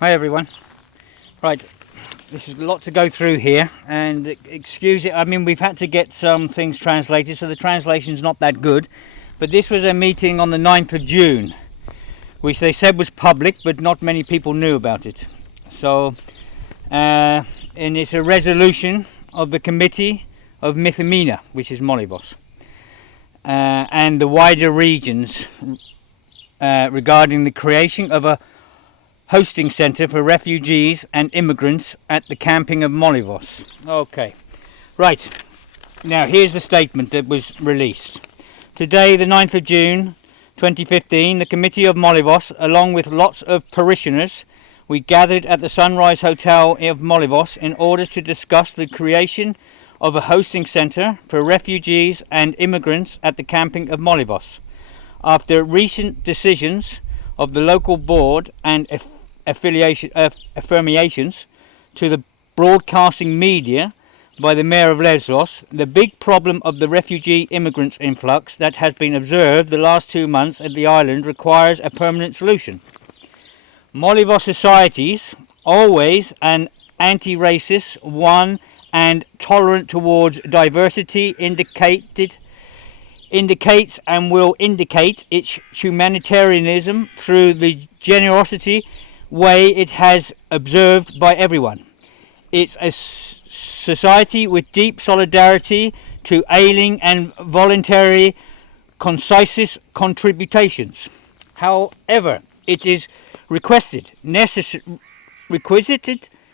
Hi everyone. Right, this is a lot to go through here, and excuse it, I mean we've had to get some things translated, so the translation's not that good, but this was a meeting on the 9th of June, which they said was public, but not many people knew about it. So, and it's a resolution of the Committee of Mithimina, which is Molivos, and the wider regions regarding the creation of a hosting centre for refugees and immigrants at the camping of Molivos. Okay, right, now here's the statement that was released. Today, the 9th of June 2015, the Committee of Molivos, along with lots of parishioners, we gathered at the Sunrise Hotel of Molivos in order to discuss the creation of a hosting centre for refugees and immigrants at the camping of Molivos. After recent decisions of the local board and affirmations to the broadcasting media by the Mayor of Lesbos, the big problem of the refugee immigrants influx that has been observed the last 2 months at the island requires a permanent solution. Molivos societies, always an anti-racist one and tolerant towards diversity, indicates and will indicate its humanitarianism through the generosity way it has observed by everyone. It's a society with deep solidarity to ailing and voluntary concise contributions. However, it is requisited,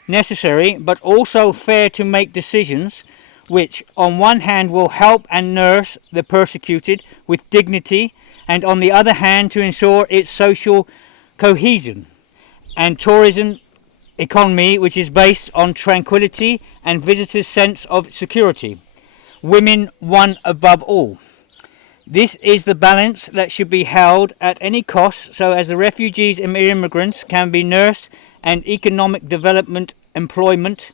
necessary, but also fair to make decisions which on one hand will help and nurse the persecuted with dignity, and on the other hand to ensure its social cohesion and tourism economy, which is based on tranquility and visitors' sense of security. Women one above all. This is the balance that should be held at any cost, so as the refugees and immigrants can be nursed and economic development, employment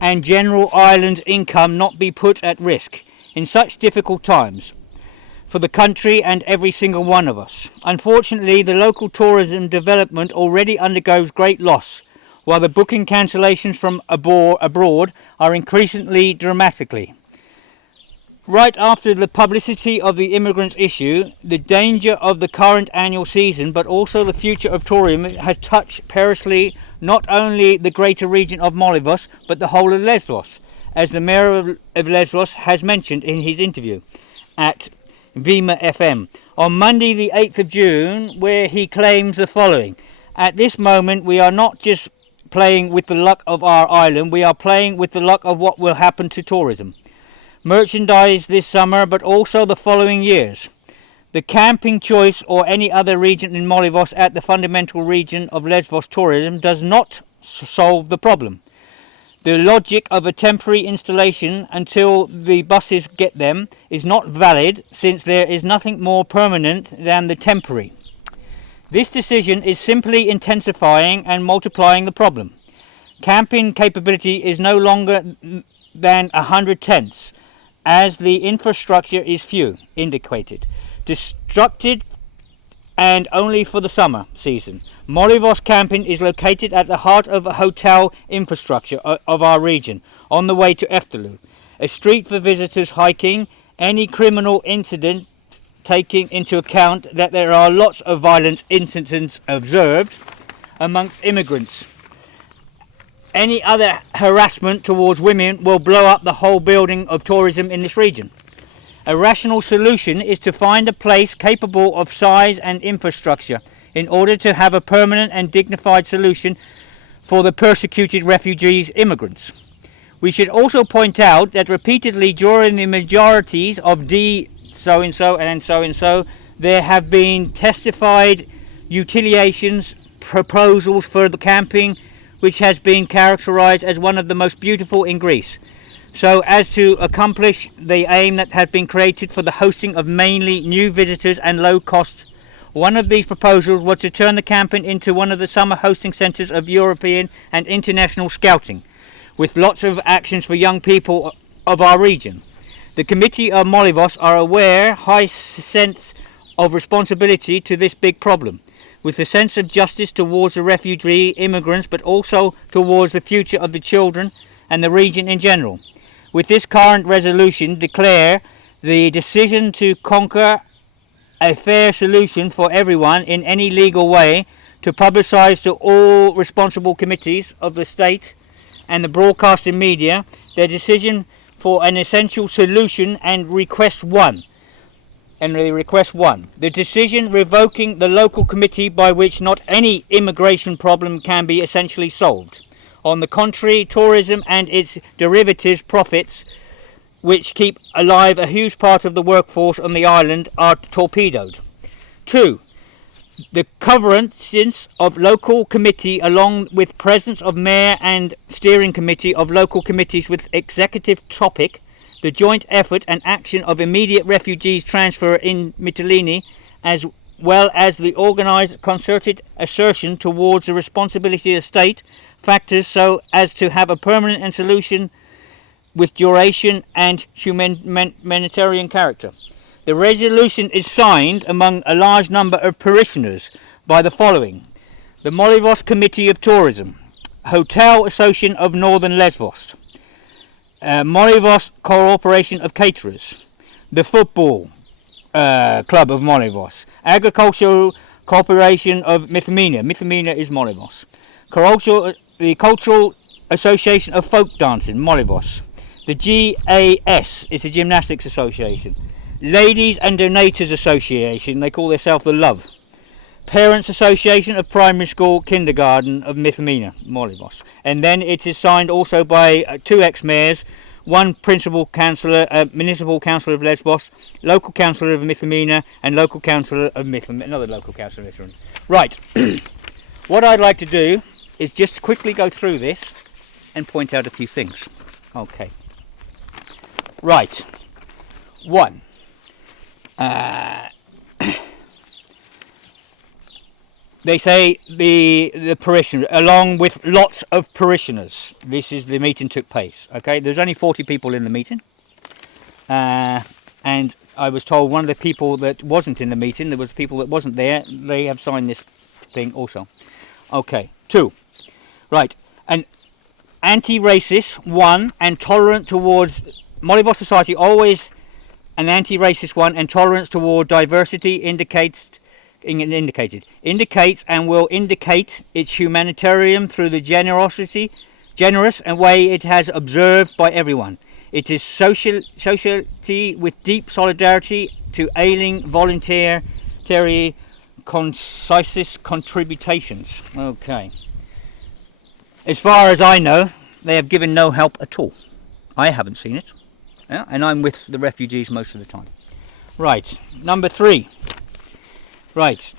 and general island income not be put at risk in such difficult times for the country and every single one of us. Unfortunately, the local tourism development already undergoes great loss, while the booking cancellations from abroad are increasingly dramatically. Right after the publicity of the immigrants issue, the danger of the current annual season, but also the future of tourism, has touched perilously not only the greater region of Molivos, but the whole of Lesbos, as the Mayor of Lesbos has mentioned in his interview at Vima FM on Monday the 8th of June, where he claims the following: at this moment we are not just playing with the luck of our island, we are playing with the luck of what will happen to tourism. Merchandise this summer, but also the following years. The camping choice or any other region in Molivos at the fundamental region of Lesbos tourism does not solve the problem. The logic of a temporary installation until the buses get them is not valid, since there is nothing more permanent than the temporary. This decision is simply intensifying and multiplying the problem. Camping capability is no longer than 100 tents, as the infrastructure is few, indicated, destructed, and only for the summer season. Molivos camping is located at the heart of a hotel infrastructure of our region, on the way to Eftelu, a street for visitors hiking. Any criminal incident, taking into account that there are lots of violent incidents observed amongst immigrants. Any other harassment towards women will blow up the whole building of tourism in this region. A rational solution is to find a place capable of size and infrastructure in order to have a permanent and dignified solution for the persecuted refugees immigrants. We should also point out that repeatedly during the majorities of so-and-so and so-and-so, there have been testified utilizations proposals for the camping, which has been characterized as one of the most beautiful in Greece, so as to accomplish the aim that has been created for the hosting of mainly new visitors and low cost. One of these proposals was to turn the camping into one of the summer hosting centres of European and international scouting, with lots of actions for young people of our region. The Committee of Molivos are aware high sense of responsibility to this big problem. with a sense of justice towards the refugee immigrants, but also towards the future of the children and the region in general. With this current resolution, declare the decision to conquer a fair solution for everyone in any legal way, to publicise to all responsible committees of the state and the broadcasting media their decision for an essential solution, and request one. The decision revoking the local committee by which not any immigration problem can be essentially solved. On the contrary, tourism and its derivatives profits, which keep alive a huge part of the workforce on the island, are torpedoed. 2. The coverance of local committee, along with presence of mayor and steering committee of local committees with executive topic, the joint effort and action of immediate refugees transfer in Mytilene, as well as the organised concerted assertion towards the responsibility of the state factors so as to have a permanent solution with duration and humanitarian character. The resolution is signed among a large number of parishioners by the following: the Molivos Committee of Tourism, Hotel Association of Northern Lesbos, Molivos Corporation of Caterers, the Football Club of Molivos, Agricultural Corporation of Mythmina. Mythmina is Molivos. The Cultural Association of Folk Dancing, Molivos. The GAS is the Gymnastics Association. Ladies and Donators Association, they call themselves the Love. Parents Association of Primary School Kindergarten of Mythmina, Molivos. And then it is signed also by 2 ex-mayors, 1 principal councillor, municipal councillor of Lesbos, local councillor of Mythmina, and local councillor of Mythmina, another local councillor of Mythmina. Right, what I'd like to do is just quickly go through this and point out a few things. Okay. Right. 1. They say the parishioners, along with lots of parishioners. This is the meeting took place. Okay, there's only 40 people in the meeting, and I was told one of the people that wasn't in the meeting, there was people that wasn't there. They have signed this thing also. Okay, 2. Right, an anti-racist 1 and tolerant towards Molivos society, always an anti-racist 1 and tolerance toward diversity indicates and will indicate its humanitarian through the generous and way it has observed by everyone. It is society with deep solidarity to ailing voluntary concise contributions. Okay. As far as I know, they have given no help at all. I haven't seen it. Yeah? And I'm with the refugees most of the time. Right. Number 3. Right.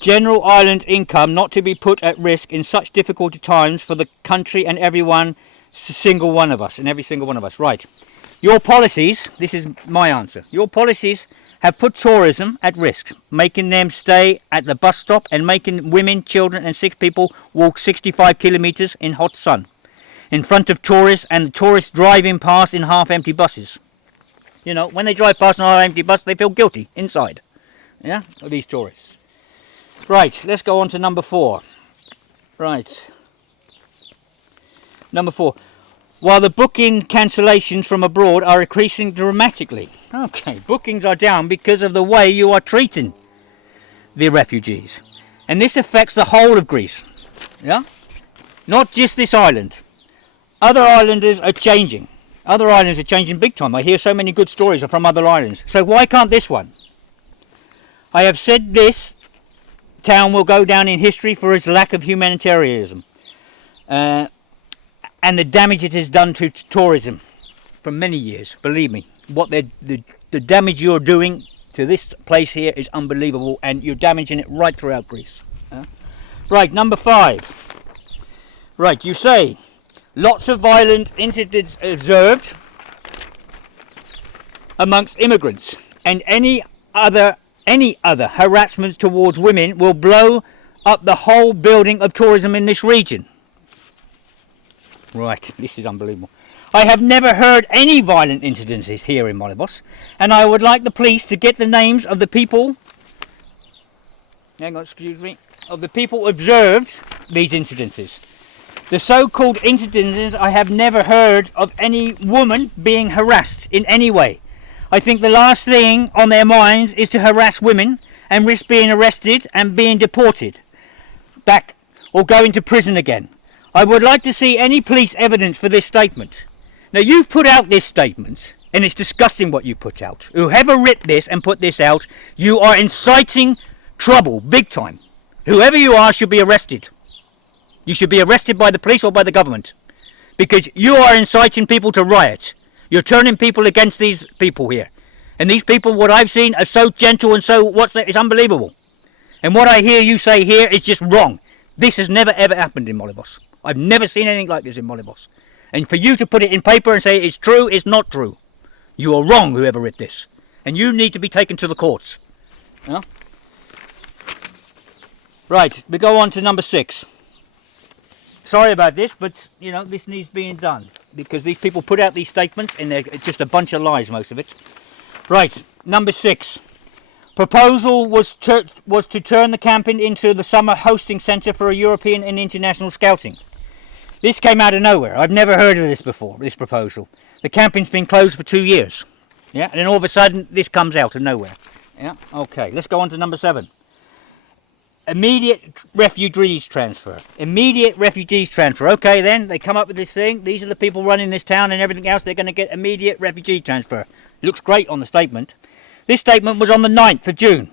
General island income not to be put at risk in such difficult times for the country and everyone, single one of us, and every single one of us. Right. Your policies, this is my answer, your policies have put tourism at risk, making them stay at the bus stop and making women, children and sick people walk 65 kilometres in hot sun in front of tourists, and tourists driving past in half-empty buses. You know, when they drive past an half-empty bus, they feel guilty inside. Yeah, of these tourists. Right, let's go on to number 4. Right. Number 4. While the booking cancellations from abroad are increasing dramatically. Okay, bookings are down because of the way you are treating the refugees. And this affects the whole of Greece. Yeah? Not just this island. Other islanders are changing. Other islands are changing big time. I hear so many good stories from other islands. So why can't this one? I have said this town will go down in history for its lack of humanitarianism and the damage it has done to tourism for many years. Believe me, what the damage you're doing to this place here is unbelievable, and you're damaging it right throughout Greece. Right, number 5. Right, you say lots of violent incidents observed amongst immigrants, and any other harassments towards women will blow up the whole building of tourism in this region. Right, this is unbelievable. I have never heard any violent incidences here in Molivos, and I would like the police to get the names of the people hang on, excuse me, of the people observed these incidences. The so-called incidences, I have never heard of any woman being harassed in any way. I think the last thing on their minds is to harass women and risk being arrested and being deported back or going to prison again. I would like to see any police evidence for this statement. Now, you've put out this statement, and it's disgusting what you put out. Whoever writ this and put this out, you are inciting trouble, big time. Whoever you are should be arrested. You should be arrested by the police or by the government, because you are inciting people to riot. You're turning people against these people here. And these people, what I've seen, are so gentle and so, it's unbelievable. And what I hear you say here is just wrong. This has never ever happened in Molivos. I've never seen anything like this in Molivos. And for you to put it in paper and say it's true, it's not true. You are wrong, whoever writ this. And you need to be taken to the courts. Yeah? Right, we go on to number 6. Sorry about this, but, you know, this needs being done. Because these people put out these statements and they're just a bunch of lies, most of it. Right, number 6. Proposal was to turn the camping into the summer hosting centre for a European and international scouting. This came out of nowhere. I've never heard of this before, this proposal. The camping's been closed for 2 years. Yeah, and then all of a sudden this comes out of nowhere. Yeah, okay, let's go on to number 7. Immediate refugees transfer. Immediate refugees transfer. Okay then, they come up with this thing. These are the people running this town and everything else. They're going to get immediate refugee transfer. It looks great on the statement. This statement was on the 9th of June.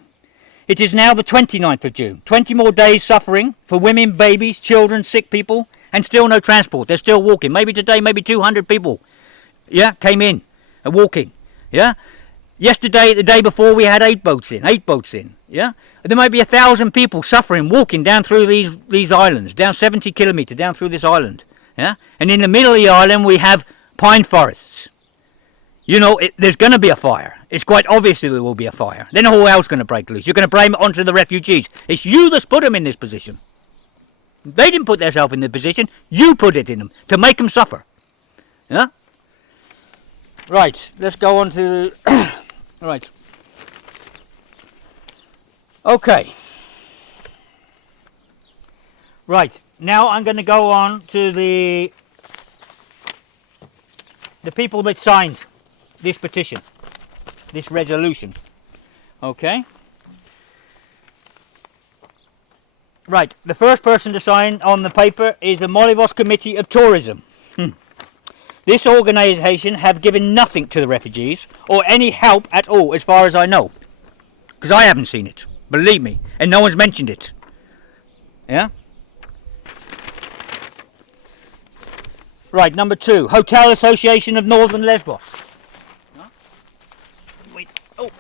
It is now the 29th of June. 20 more days suffering for women, babies, children, sick people, and still no transport. They're still walking. Maybe today, maybe 200 people, yeah, came in and walking. Yeah. Yesterday, the day before, we had 8 boats in. Yeah. There might be 1,000 people suffering, walking down through these islands, down 70 kilometres down through this island. Yeah. And in the middle of the island, we have pine forests. You know, there's going to be a fire. It's quite obvious that there will be a fire. Then all hell's going to break loose. You're going to blame it onto the refugees. It's you that's put them in this position. They didn't put themselves in the position. You put it in them to make them suffer. Yeah? Right, let's go on to... right. Okay. Right, now I'm going to go on to the people that signed this petition, this resolution. Okay. Right, the first person to sign on the paper is the Molivos Committee of Tourism. This organisation have given nothing to the refugees or any help at all as far as I know. Because I haven't seen it, believe me, and no one's mentioned it. Yeah? Right, number 2, Hotel Association of Northern Lesbos. Wait, oh.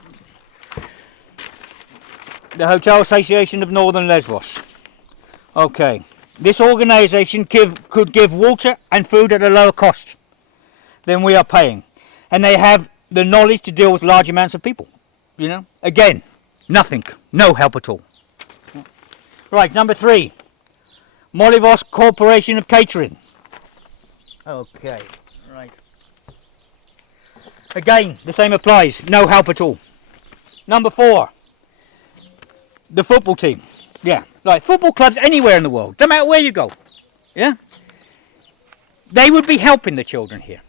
The Hotel Association of Northern Lesbos. Okay, this organisation could give water and food at a lower cost than we are paying. And they have the knowledge to deal with large amounts of people. You know, again, nothing, no help at all. Right, number 3, Molivos Corporation of Catering. Okay, right. Again, the same applies, no help at all. Number 4, the football team. Yeah, like football clubs anywhere in the world, no matter where you go. Yeah? They would be helping the children here.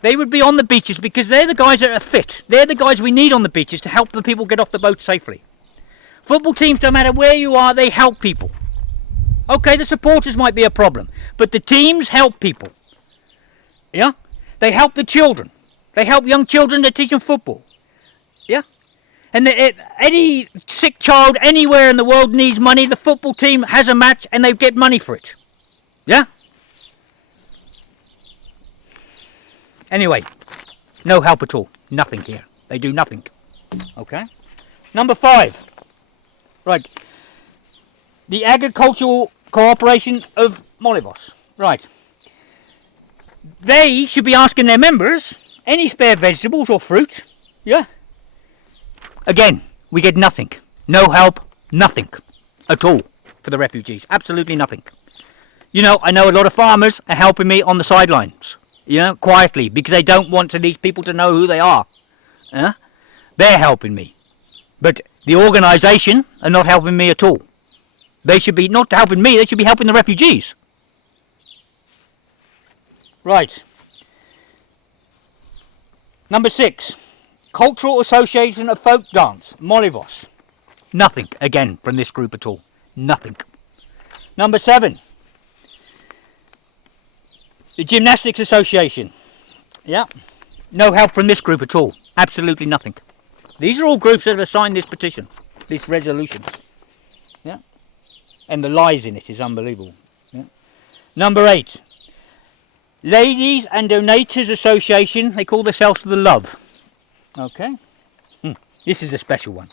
They would be on the beaches because they're the guys that are fit. They're the guys we need on the beaches to help the people get off the boat safely. Football teams, no matter where you are, they help people. Okay, the supporters might be a problem, but the teams help people. Yeah? They help the children. They help young children, they teach them football. Yeah? And any sick child anywhere in the world needs money, the football team has a match and they get money for it. Yeah? Anyway, no help at all. Nothing here. They do nothing. Okay? Number 5. Right. The Agricultural Cooperation of Molivos. Right. They should be asking their members any spare vegetables or fruit. Yeah? Again, we get nothing. No help, nothing at all for the refugees. Absolutely nothing. You know, I know a lot of farmers are helping me on the sidelines. You know, quietly, because they don't want these people to know who they are. They're helping me. But The organisation are not helping me at all. They should be not helping me, they should be helping the refugees. Right. Number 6. Cultural Association of Folk Dance, Molivos. Nothing, again, from this group at all. Nothing. Number 7. The Gymnastics Association. Yeah. No help from this group at all. Absolutely nothing. These are all groups that have signed this petition, this resolution. Yeah. And the lies in it is unbelievable. Yeah. Number 8. Ladies and Donators Association. They call themselves the Love. Okay. This is a special one.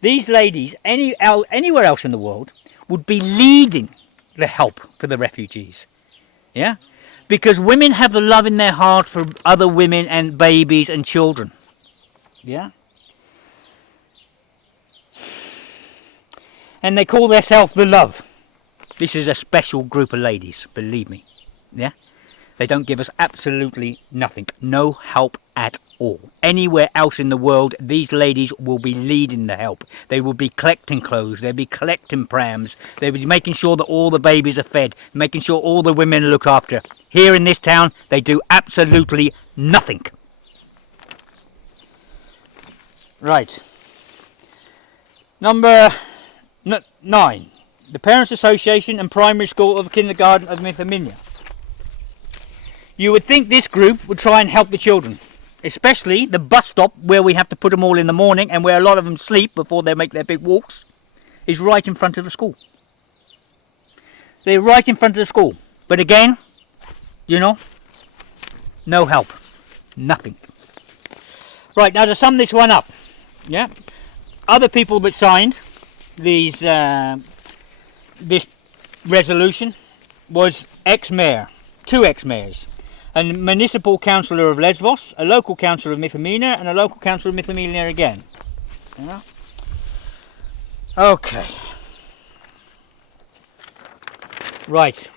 These ladies, anywhere else in the world, would be leading the help for the refugees. Yeah? Because women have the love in their heart for other women and babies and children. Yeah? And they call themselves the Love. This is a special group of ladies, believe me. Yeah? They don't give us absolutely nothing. No help at all. Anywhere else in the world, these ladies will be leading the help. They will be collecting clothes. They'll be collecting prams. They'll be making sure that all the babies are fed. Making sure all the women are looked after. Here in this town, they do absolutely nothing. Right. Number 9. The Parents Association and Primary School of Kindergarten of Mithaminia. You would think this group would try and help the children, especially the bus stop where we have to put them all in the morning and where a lot of them sleep before they make their big walks, is right in front of the school. They're right in front of the school. But again, you know, no help. Nothing. Right, now to sum this one up, yeah, other people that signed these this resolution was ex-mayor, 2 ex-mayors. A municipal councillor of Lesvos, a local councillor of Mithaminia, and a local councillor of Mithaminia again. Yeah. Okay. Right.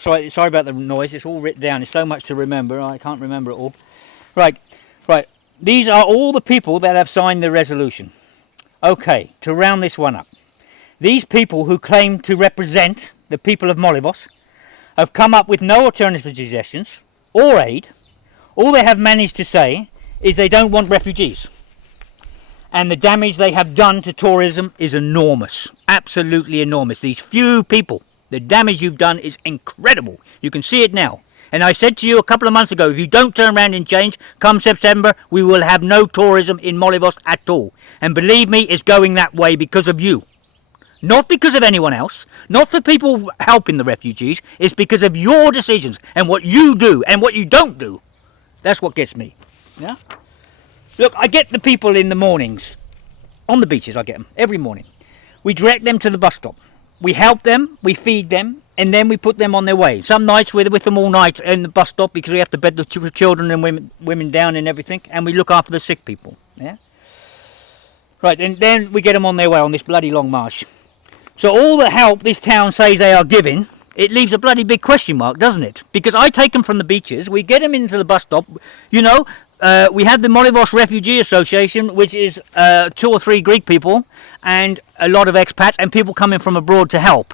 Sorry about the noise. It's all written down. It's so much to remember. I can't remember it all. Right. These are all the people that have signed the resolution. Okay. To round this one up. These people who claim to represent the people of Molivos have come up with no alternative suggestions or aid. All they have managed to say is they don't want refugees. And the damage they have done to tourism is enormous. Absolutely enormous. These few people, the damage you've done is incredible. You can see it now. And I said to you a couple of months ago, if you don't turn around and change, come September, we will have no tourism in Molivos at all. And believe me, it's going that way because of you. Not because of anyone else, not for people helping the refugees, it's because of your decisions and what you do and what you don't do. That's what gets me. Yeah? Look, I get the people in the mornings, on the beaches I get them, every morning. We direct them to the bus stop. We help them, we feed them, and then we put them on their way. Some nights we're with them all night in the bus stop because we have to bed the children and women down and everything, and we look after the sick people. Yeah? Right, and then we get them on their way on this bloody long march. So all the help this town says they are giving, it leaves a bloody big question mark, doesn't it? Because I take them from the beaches, we get them into the bus stop, you know, we have the Molivos Refugee Association, which is 2 or 3 Greek people and a lot of expats and people coming from abroad to help.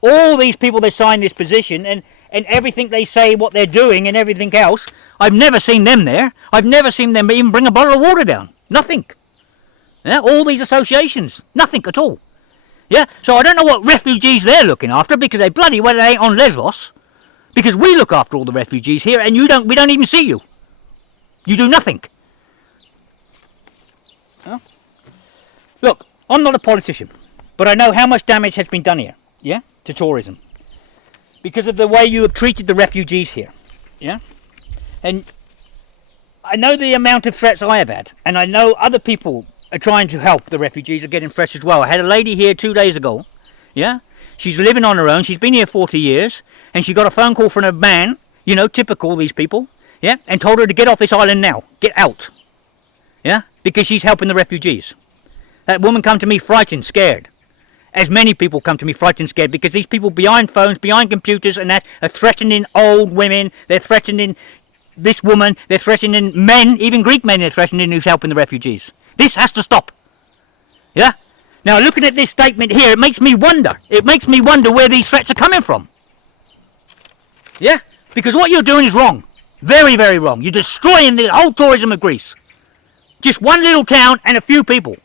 All these people that sign this position and everything they say, what they're doing and everything else, I've never seen them there. I've never seen them even bring a bottle of water down. Nothing. Yeah, all these associations, nothing at all. Yeah, so I don't know what refugees they're looking after because they bloody well ain't on Lesvos. Because we look after all the refugees here and we don't even see you. You do nothing. Huh? Look, I'm not a politician, but I know how much damage has been done here, yeah, to tourism. Because of the way you have treated the refugees here, yeah? And I know the amount of threats I have had, and I know other people are trying to help the refugees are getting threats as well. I had a lady here 2 days ago, yeah? She's living on her own, she's been here 40 years, and she got a phone call from a man, you know, typical these people, yeah? And told her to get off this island now, get out, yeah? Because she's helping the refugees. That woman come to me frightened, scared. As many people come to me frightened, scared, because these people behind phones, behind computers and that are threatening old women, they're threatening this woman, they're threatening men, even Greek men they're threatening who's helping the refugees. This has to stop. Yeah? Now, looking at this statement here, it makes me wonder. It makes me wonder where these threats are coming from. Yeah? Because what you're doing is wrong. Very, very wrong. You're destroying the whole tourism of Greece. Just one little town and a few people.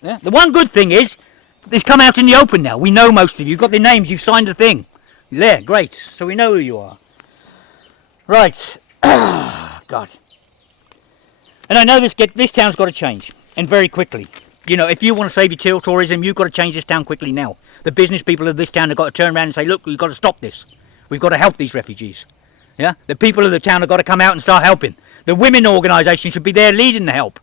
Yeah? The one good thing is, it's come out in the open now. We know most of you. You've got the names. You've signed the thing. There, great. So we know who you are. Right. God. And I know this town's got to change. And very quickly. You know, if you want to save your tourism, you've got to change this town quickly now. The business people of this town have got to turn around and say, look, we've got to stop this. We've got to help these refugees. Yeah? The people of the town have got to come out and start helping. The women organisation should be there leading the help.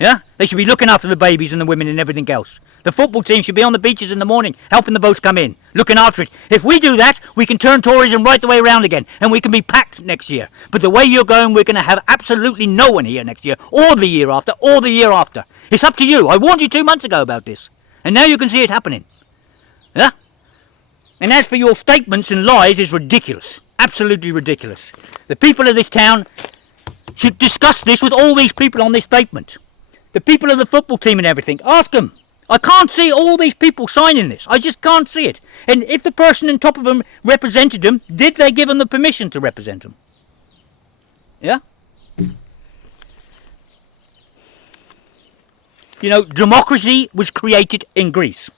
Yeah? They should be looking after the babies and the women and everything else. The football team should be on the beaches in the morning, helping the boats come in, looking after it. If we do that, we can turn tourism right the way around again, and we can be packed next year. But the way you're going, we're going to have absolutely no one here next year, or the year after, or the year after. It's up to you. I warned you 2 months ago about this, and now you can see it happening. Yeah? And as for your statements and lies, is ridiculous. Absolutely ridiculous. The people of this town should discuss this with all these people on this statement. The people of the football team and everything. Ask them. I can't see all these people signing this. I just can't see it. And if the person on top of them represented them, did they give them the permission to represent them? Yeah? You know, democracy was created in Greece.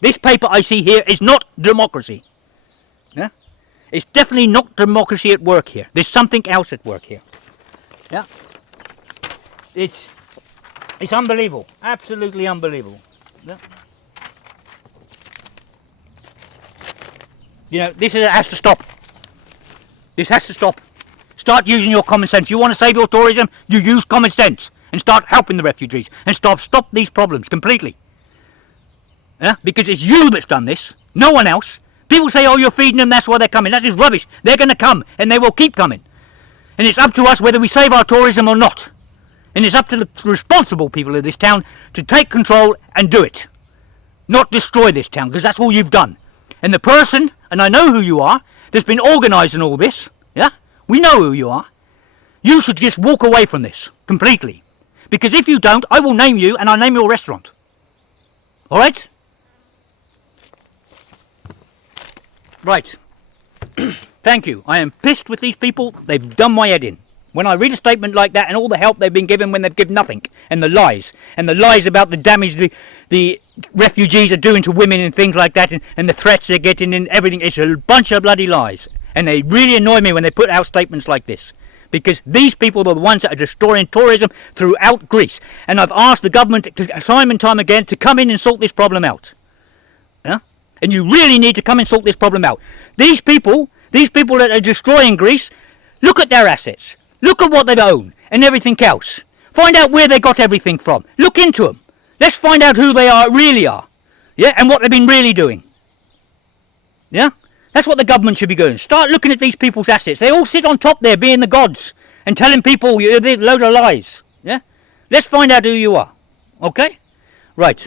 This paper I see here is not democracy. Yeah? It's definitely not democracy at work here. There's something else at work here. Yeah? It's unbelievable. Absolutely unbelievable. Yeah? You know, this has to stop. This has to stop. Start using your common sense. You want to save your tourism? You use common sense. And start helping the refugees. And stop these problems completely. Yeah? Because it's you that's done this. No one else. People say, oh, you're feeding them, that's why they're coming. That is rubbish. They're going to come. And they will keep coming. And it's up to us whether we save our tourism or not. And it's up to the responsible people of this town to take control and do it. Not destroy this town, because that's all you've done. And the person, and I know who you are, that's been organising all this, yeah? We know who you are. You should just walk away from this, completely. Because if you don't, I will name you, and I'll name your restaurant. Alright? Right. Thank you. I am pissed with these people. They've done my head in. When I read a statement like that and all the help they've been given when they've given nothing, and the lies about the damage the refugees are doing to women and things like that, and the threats they're getting and everything, it's a bunch of bloody lies. And they really annoy me when they put out statements like this. Because these people are the ones that are destroying tourism throughout Greece. And I've asked the government time and time again to come in and sort this problem out. Yeah? And you really need to come and sort this problem out. These people that are destroying Greece, look at their assets. Look at what they own and everything else. Find out where they got everything from. Look into them. Let's find out who they really are. Yeah, and what they've been really doing. Yeah? That's what the government should be doing. Start looking at these people's assets. They all sit on top there being the gods and telling people you're a load of lies. Yeah? Let's find out who you are. Okay? Right.